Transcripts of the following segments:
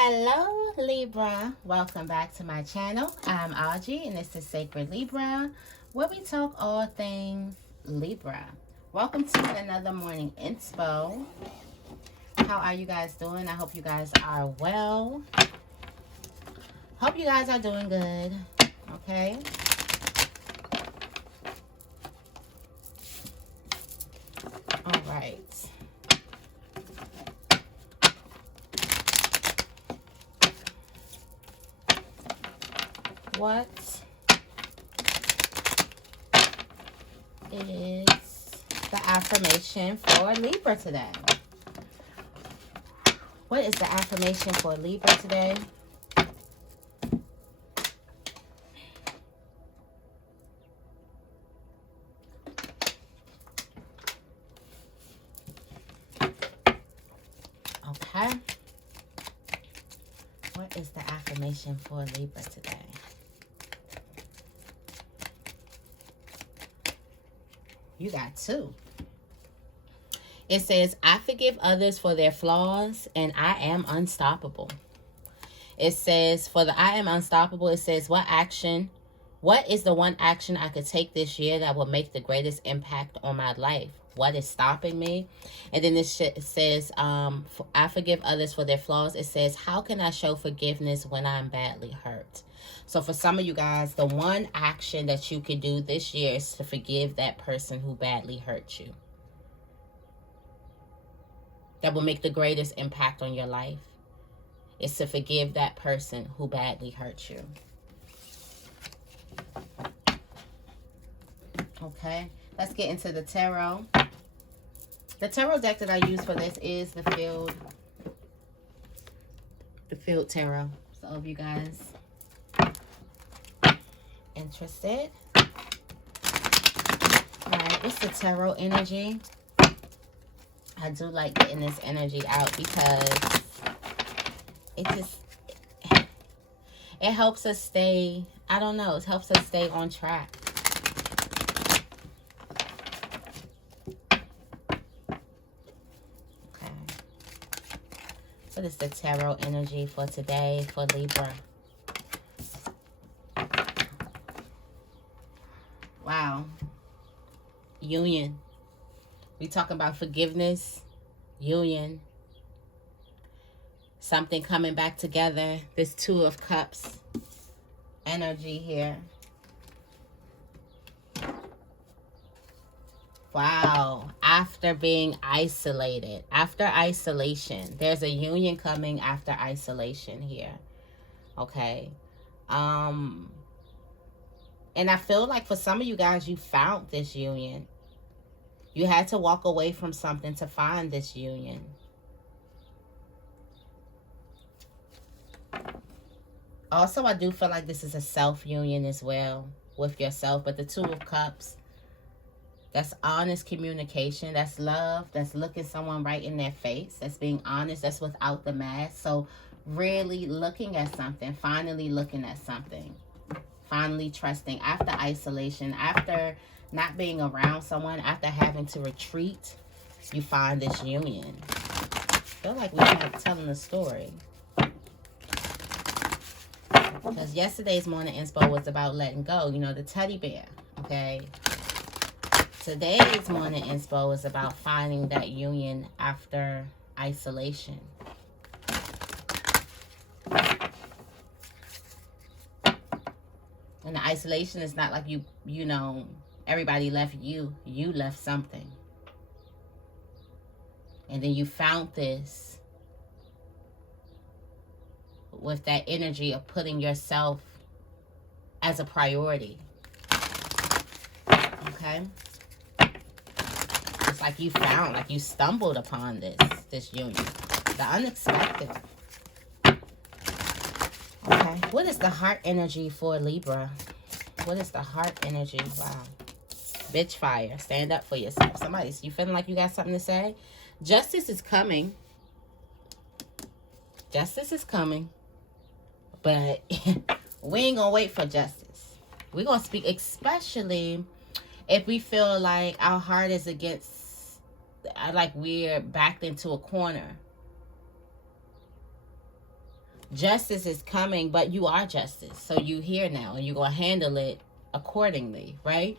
Hello Libra, welcome back to my channel. I'm Auji and this is Sacred Libra, where we talk all things Libra. Welcome to another morning inspo. How are you guys doing? I hope you guys are well. Hope you guys are doing good. Okay. All right. What is the affirmation for Libra today? What is the affirmation for Libra today? Okay. What is the affirmation for Libra today? You got two. It says, I forgive others for their flaws and I am unstoppable. It says, for the I am unstoppable, it says, what is the one action I could take this year that will make the greatest impact on my life? What is stopping me? And then this says, I forgive others for their flaws. It says, how can I show forgiveness when I'm badly hurt? So for some of you guys, the one action that you can do this year is to forgive that person who badly hurt you. That will make the greatest impact on your life. Is to forgive that person who badly hurt you. Okay, let's get into the tarot. The tarot deck that I use for this is the Field Tarot. So if you guys interested. Alright, it's the tarot energy. I do like getting this energy out because it helps us stay, I don't know, it helps us stay on track. Okay. What is the tarot energy for today for Libra? Wow. Union. We talking about forgiveness, union, something coming back together. This Two of Cups energy here. Wow. After being isolated, after isolation, there's a union coming after isolation here. Okay. And I feel like for some of you guys, you found this union. You had to walk away from something to find this union. Also, I do feel like this is a self-union as well with yourself. But the Two of Cups, that's honest communication. That's love. That's looking someone right in their face. That's being honest. That's without the mask. So really looking at something. Finally looking at something. Finally trusting. After isolation. After not being around someone. After having to retreat. You find this union. I feel like we're telling a story. Because yesterday's morning inspo was about letting go. You know, the teddy bear. Okay. Today's morning inspo is about finding that union after isolation. And the isolation is not like you know, everybody left you. You left something. And then you found this with that energy of putting yourself as a priority. Okay? It's like you found, like you stumbled upon this union. The unexpected. Okay. What is the heart energy for Libra? What is the heart energy? Wow. Bitch fire. Stand up for yourself. Somebody, you feeling like you got something to say? Justice is coming. Justice is coming. But we ain't gonna wait for justice. We're gonna speak, especially if we feel like our heart is against, like we're backed into a corner. Justice is coming, but you are justice. So you here now, and you're going to handle it accordingly, right?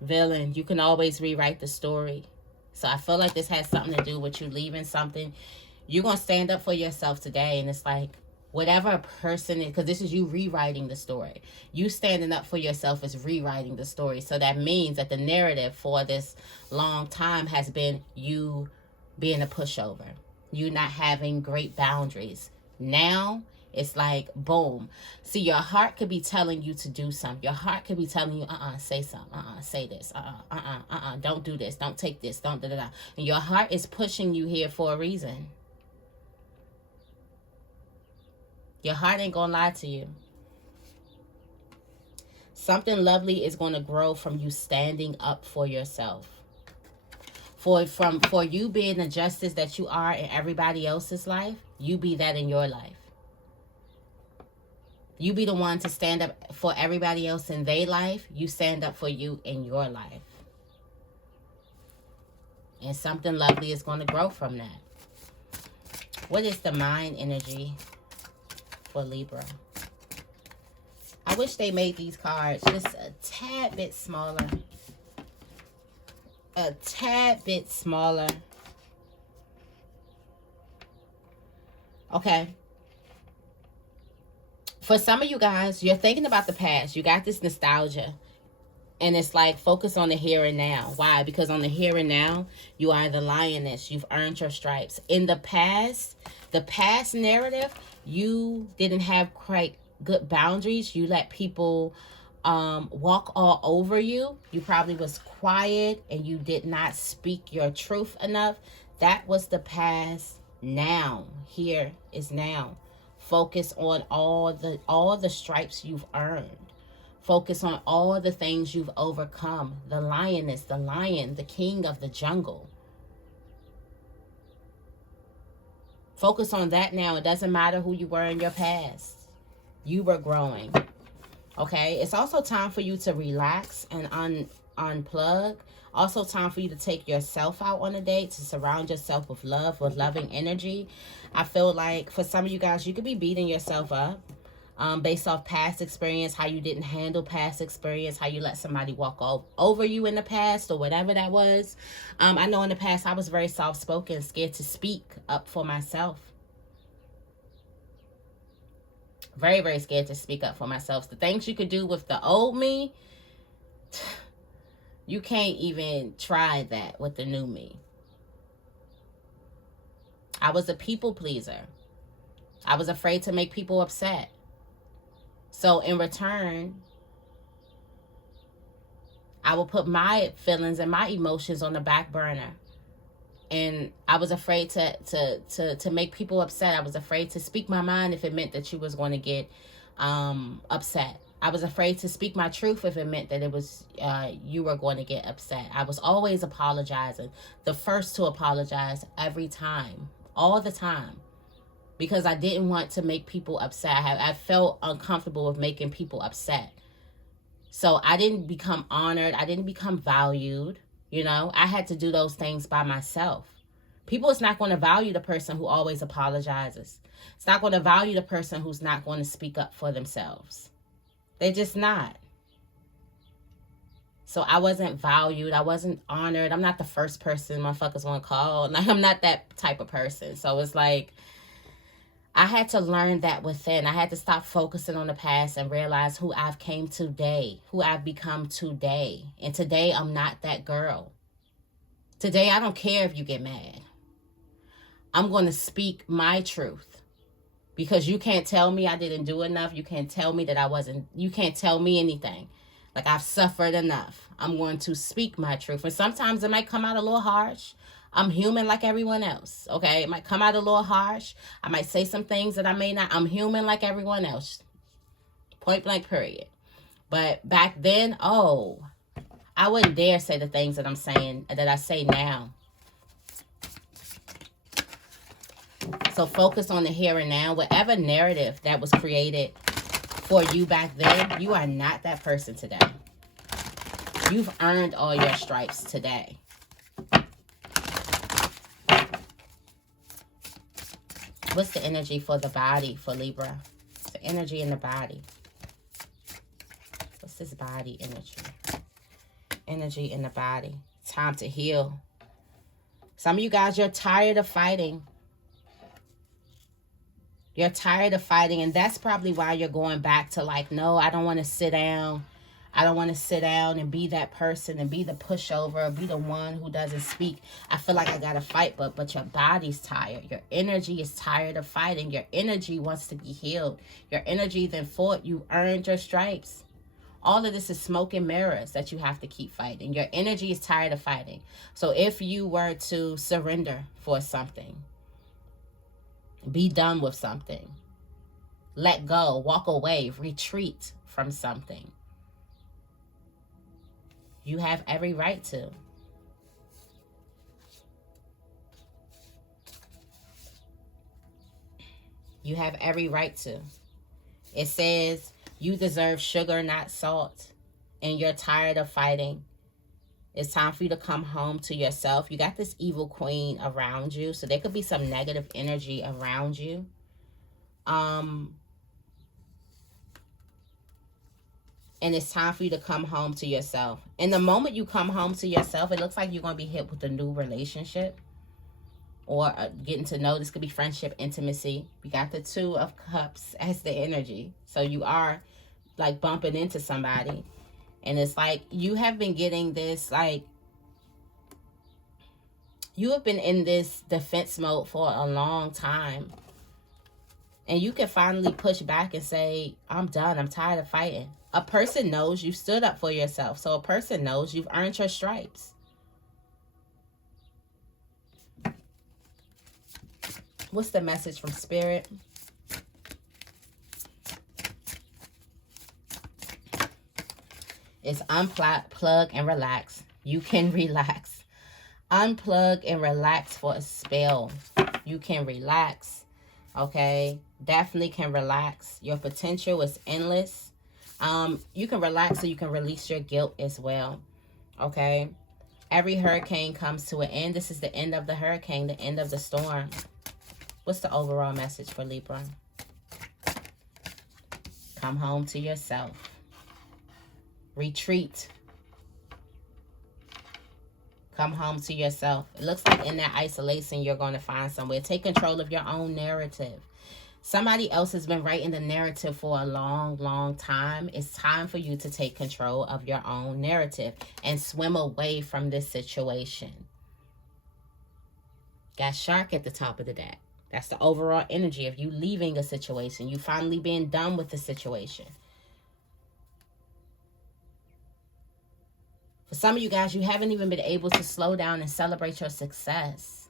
Villain, you can always rewrite the story. So I feel like this has something to do with you leaving something. You're going to stand up for yourself today, and it's like, whatever a person is, because this is you rewriting the story. You standing up for yourself is rewriting the story. So that means that the narrative for this long time has been you being a pushover. You not having great boundaries. Now, it's like, boom. See, your heart could be telling you to do something. Your heart could be telling you, say something. Say this. Don't do this. Don't take this. Don't da-da-da. And your heart is pushing you here for a reason. Your heart ain't gonna lie to you. Something lovely is gonna grow from you standing up for yourself. For you being the justice that you are in everybody else's life, you be that in your life. You be the one to stand up for everybody else in their life. You stand up for you in your life. And something lovely is going to grow from that. What is the mind energy for Libra? I wish they made these cards just a tad bit smaller. A tad bit smaller. Okay. For some of you guys, you're thinking about the past. You got this nostalgia. And it's like, focus on the here and now. Why? Because on the here and now, you are the lioness. You've earned your stripes. In the past narrative, you didn't have quite good boundaries. You let people walk all over you. You probably was quiet and you did not speak your truth enough. That was the past. Now, here is now. Focus on all the stripes you've earned. Focus on all the things you've overcome. The lioness, the lion, the king of the jungle. Focus on that now. It doesn't matter who you were in your past. You were growing. Okay? It's also time for you to relax and unplug. Also time for you to take yourself out on a date, to surround yourself with love, with loving energy. I feel like for some of you guys, you could be beating yourself up. Based off past experience, how you didn't handle past experience, how you let somebody walk over you in the past or whatever that was. I know in the past I was very soft-spoken, scared to speak up for myself. Very, very scared to speak up for myself. The things you could do with the old me, you can't even try that with the new me. I was a people pleaser. I was afraid to make people upset. So in return, I will put my feelings and my emotions on the back burner. And I was afraid to make people upset. I was afraid to speak my mind if it meant that you was going to get upset. I was afraid to speak my truth if it meant that it was you were going to get upset. I was always apologizing. The first to apologize every time. All the time. Because I didn't want to make people upset. I felt uncomfortable with making people upset. So I didn't become honored. I didn't become valued. You know, I had to do those things by myself. People is not going to value the person who always apologizes. It's not going to value the person who's not going to speak up for themselves. They're just not. So I wasn't valued. I wasn't honored. I'm not the first person motherfuckers want to call. Like, I'm not that type of person. So it's like, I had to learn that within. I had to stop focusing on the past and realize who I've came today, who I've become today. And today, I'm not that girl. Today, I don't care if you get mad. I'm going to speak my truth. Because you can't tell me I didn't do enough. You can't tell me that I wasn't, you can't tell me anything. Like, I've suffered enough. I'm going to speak my truth. And sometimes it might come out a little harsh. I'm human like everyone else, okay? It might come out a little harsh. I might say some things that I may not. I'm human like everyone else. Point blank, period. But back then, I wouldn't dare say the things that I'm saying, that I say now. So focus on the here and now. Whatever narrative that was created for you back then, you are not that person today. You've earned all your stripes today. What's the energy for the body for Libra? The energy in the body. What's this body energy? Energy in the body. Time to heal. Some of you guys, you're tired of fighting. You're tired of fighting, and that's probably why you're going back to like, no, I don't want to sit down. I don't want to sit down and be that person and be the pushover or be the one who doesn't speak. I feel like I got to fight, but your body's tired. Your energy is tired of fighting. Your energy wants to be healed. Your energy then fought. You earned your stripes. All of this is smoke and mirrors that you have to keep fighting. Your energy is tired of fighting. So if you were to surrender for something, be done with something, let go, walk away, retreat from something, you have every right to. You have every right to. It says you deserve sugar, not salt, and you're tired of fighting. It's time for you to come home to yourself. You got this evil queen around you, so there could be some negative energy around you. And it's time for you to come home to yourself. And the moment you come home to yourself, it looks like you're going to be hit with a new relationship or getting to know. This could be friendship, intimacy. We got the 2 of Cups as the energy. So you are like bumping into somebody. And it's like you have been getting this, like, you have been in this defense mode for a long time. And you can finally push back and say, I'm done. I'm tired of fighting. A person knows you stood up for yourself. So a person knows you've earned your stripes. What's the message from Spirit? It's unplug and relax. You can relax. Unplug and relax for a spell. You can relax. Okay? Definitely can relax. Your potential is endless. You can relax so you can release your guilt as well. Okay? Every hurricane comes to an end. This is the end of the hurricane, the end of the storm. What's the overall message for Libra? Come home to yourself. Retreat. Come home to yourself. It looks like in that isolation, you're going to find somewhere. Take control of your own narrative. Somebody else has been writing the narrative for a long, long time. It's time for you to take control of your own narrative and swim away from this situation. Got shark at the top of the deck. That's the overall energy of you leaving a situation. You finally being done with the situation. For some of you guys, you haven't even been able to slow down and celebrate your success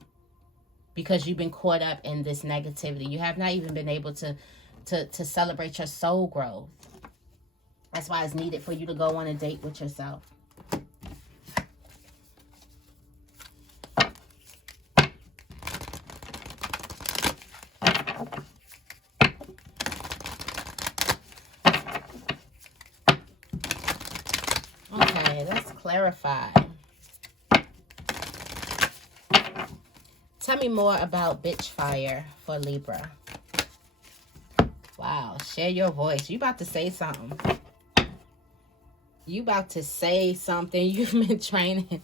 because you've been caught up in this negativity. You have not even been able to celebrate your soul growth. That's why it's needed for you to go on a date with yourself. Okay, let's clarify. Tell me more about bitch fire for Libra. Wow, share your voice. You about to say something. You about to say something. You've been training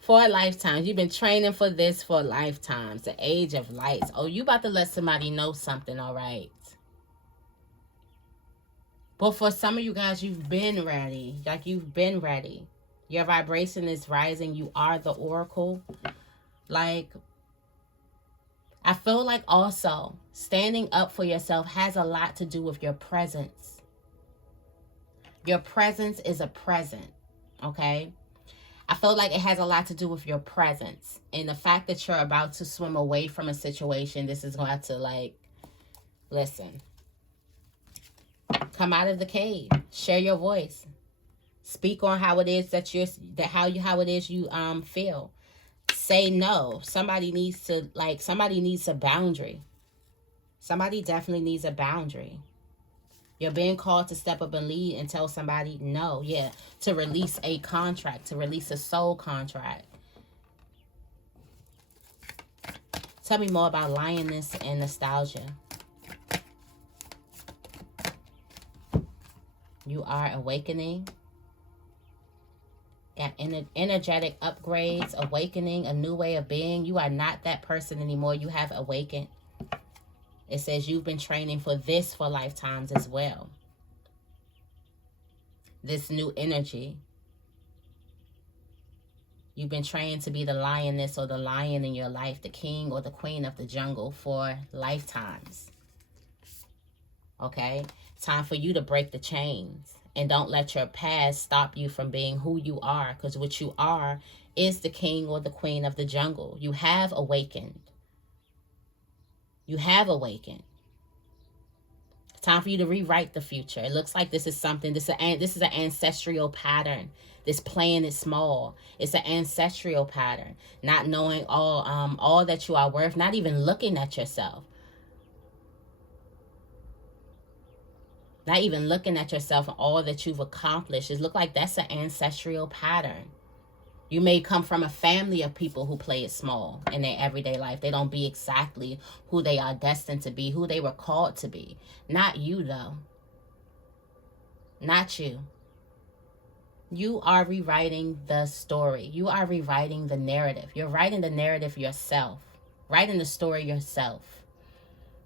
for a lifetime. You've been training for this for lifetimes. The age of lights. Oh, you about to let somebody know something, all right. But for some of you guys, you've been ready. Like, you've been ready. Your vibration is rising. You are the oracle. Like, I feel like also standing up for yourself has a lot to do with your presence. Your presence is a present, okay? I feel like it has a lot to do with your presence. And the fact that you're about to swim away from a situation, this is going to have to, like, listen. Come out of the cave. Share your voice. Speak on how it is that how it is you feel. Say no. Somebody needs a boundary. Somebody definitely needs a boundary. You're being called to step up and lead and tell somebody no. Yeah, to release a contract, to release a soul contract. Tell me more about lioness and nostalgia. You are awakening. Got energetic upgrades, awakening, a new way of being. You are not that person anymore. You have awakened. It says you've been training for this for lifetimes as well. This new energy. You've been trained to be the lioness or the lion in your life, the king or the queen of the jungle for lifetimes. Okay? Time for you to break the chains. And don't let your past stop you from being who you are. Because what you are is the king or the queen of the jungle. You have awakened. You have awakened. Time for you to rewrite the future. It looks like this is something, this is an ancestral pattern. This playing it small. It's an ancestral pattern. Not knowing all that you are worth. Not even looking at yourself. Not even looking at yourself and all that you've accomplished. It looks like that's an ancestral pattern. You may come from a family of people who play it small in their everyday life. They don't be exactly who they are destined to be, who they were called to be. Not you, though. Not you. You are rewriting the story. You are rewriting the narrative. You're writing the narrative yourself. Writing the story yourself.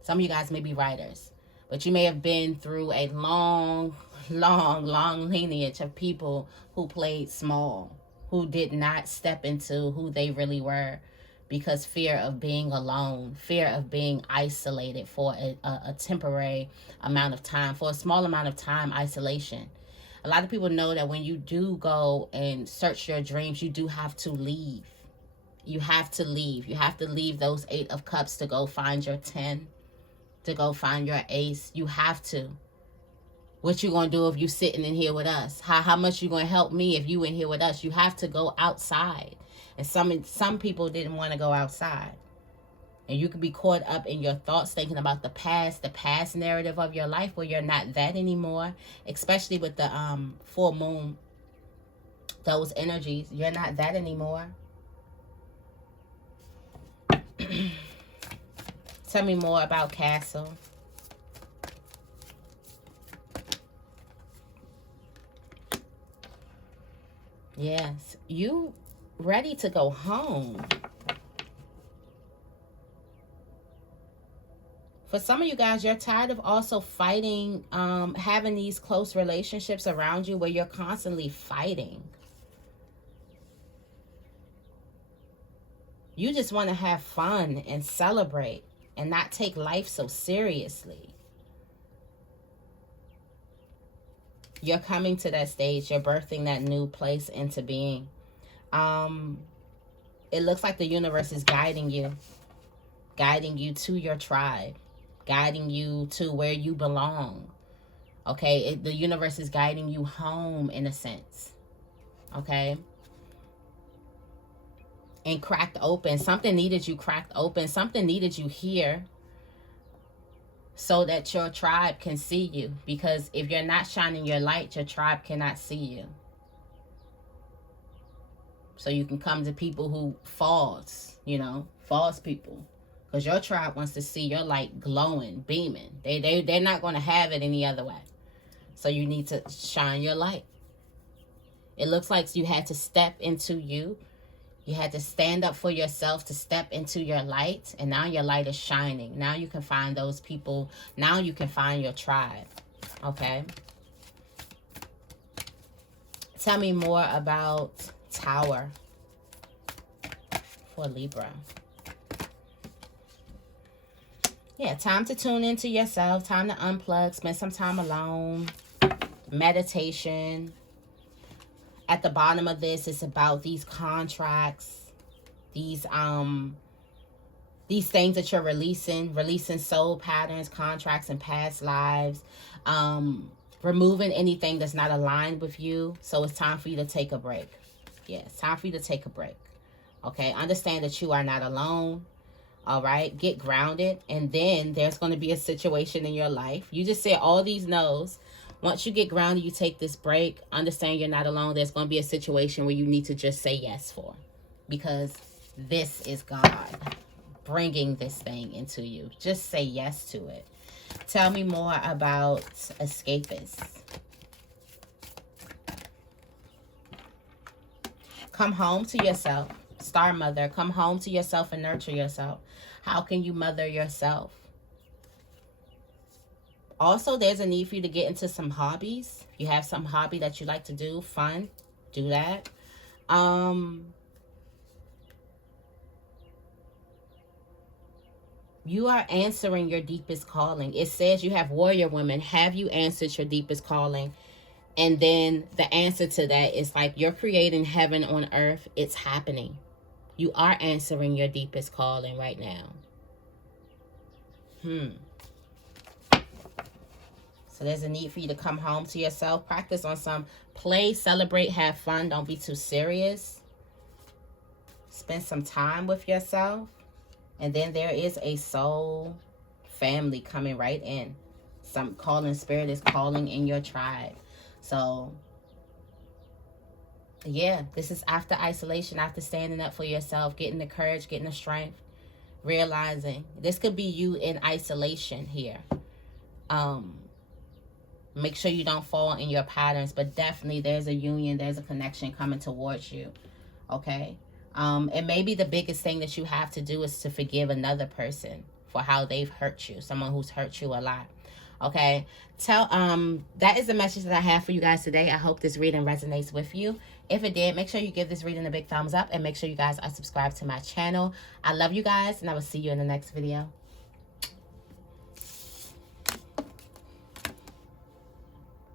Some of you guys may be writers. But you may have been through a long lineage of people who played small, who did not step into who they really were because fear of being alone, fear of being isolated for a temporary amount of time, for a small amount of time, isolation. A lot of people know that when you do go and search your dreams, you do have to leave. You have to leave. You have to leave those 8 of Cups to go find your 10. To go find your ace. You have to. What you gonna do if you sitting in here with us? How much you gonna help me if you in here with us? You have to go outside. And some people didn't want to go outside. And you could be caught up in your thoughts thinking about the past narrative of your life where you're not that anymore. Especially with the full moon, those energies, you're not that anymore. Tell me more about Castle. Yes, you ready to go home. For some of you guys, you're tired of also fighting, having these close relationships around you where you're constantly fighting. You just want to have fun and celebrate. And not take life so seriously. You're coming to that stage. You're birthing that new place into being. It looks like the universe is guiding you. Guiding you to your tribe. Guiding you to where you belong. Okay? The universe is guiding you home in a sense. Okay? And cracked open. Something needed you cracked open. Something needed you here so that your tribe can see you. Because if you're not shining your light, your tribe cannot see you. So you can come to people who false people. Because your tribe wants to see your light glowing, beaming. They're not going to have it any other way. So you need to shine your light. It looks like you had to step into you. You had to stand up for yourself to step into your light. And now your light is shining. Now you can find those people. Now you can find your tribe. Okay? Tell me more about Tower for Libra. Yeah, time to tune into yourself. Time to unplug. Spend some time alone. Meditation. At the bottom of this, it's about these contracts, these things that you're releasing soul patterns, contracts, and past lives, removing anything that's not aligned with you. So it's time for you to take a break. Yeah, it's time for you to take a break. Okay, understand that you are not alone. All right, get grounded, and then there's going to be a situation in your life. You just said all these no's. Once you get grounded, you take this break. Understand you're not alone. There's going to be a situation where you need to just say yes for. Because this is God. bringing this thing into you. Just say yes to it. Tell me more about escapists. Come home to yourself. Star Mother, come home to yourself and nurture yourself. How can you mother yourself? Also, there's a need for you to get into some hobbies. You have some hobby that you like to do, fun, do that. You are answering your deepest calling. It says you have warrior women. Have you answered your deepest calling? And then the answer to that is like, you're creating heaven on earth. It's happening. You are answering your deepest calling right now. So there's a need for you to come home to yourself. Practice on some play, celebrate, have fun. Don't be too serious. Spend some time with yourself. And then there is a soul family coming right in. Some calling spirit is calling in your tribe. So, yeah, this is after isolation, after standing up for yourself, getting the courage, getting the strength, realizing this could be you in isolation here. Make sure you don't fall in your patterns, but definitely there's a union, there's a connection coming towards you. Okay? And maybe the biggest thing that you have to do is to forgive another person for how they've hurt you, someone who's hurt you a lot. Okay, that is the message that I have for you guys today. I hope this reading resonates with you. If it did, make sure you give this reading a big thumbs up and make sure you guys are subscribed to my channel. I love you guys, and I will see you in the next video.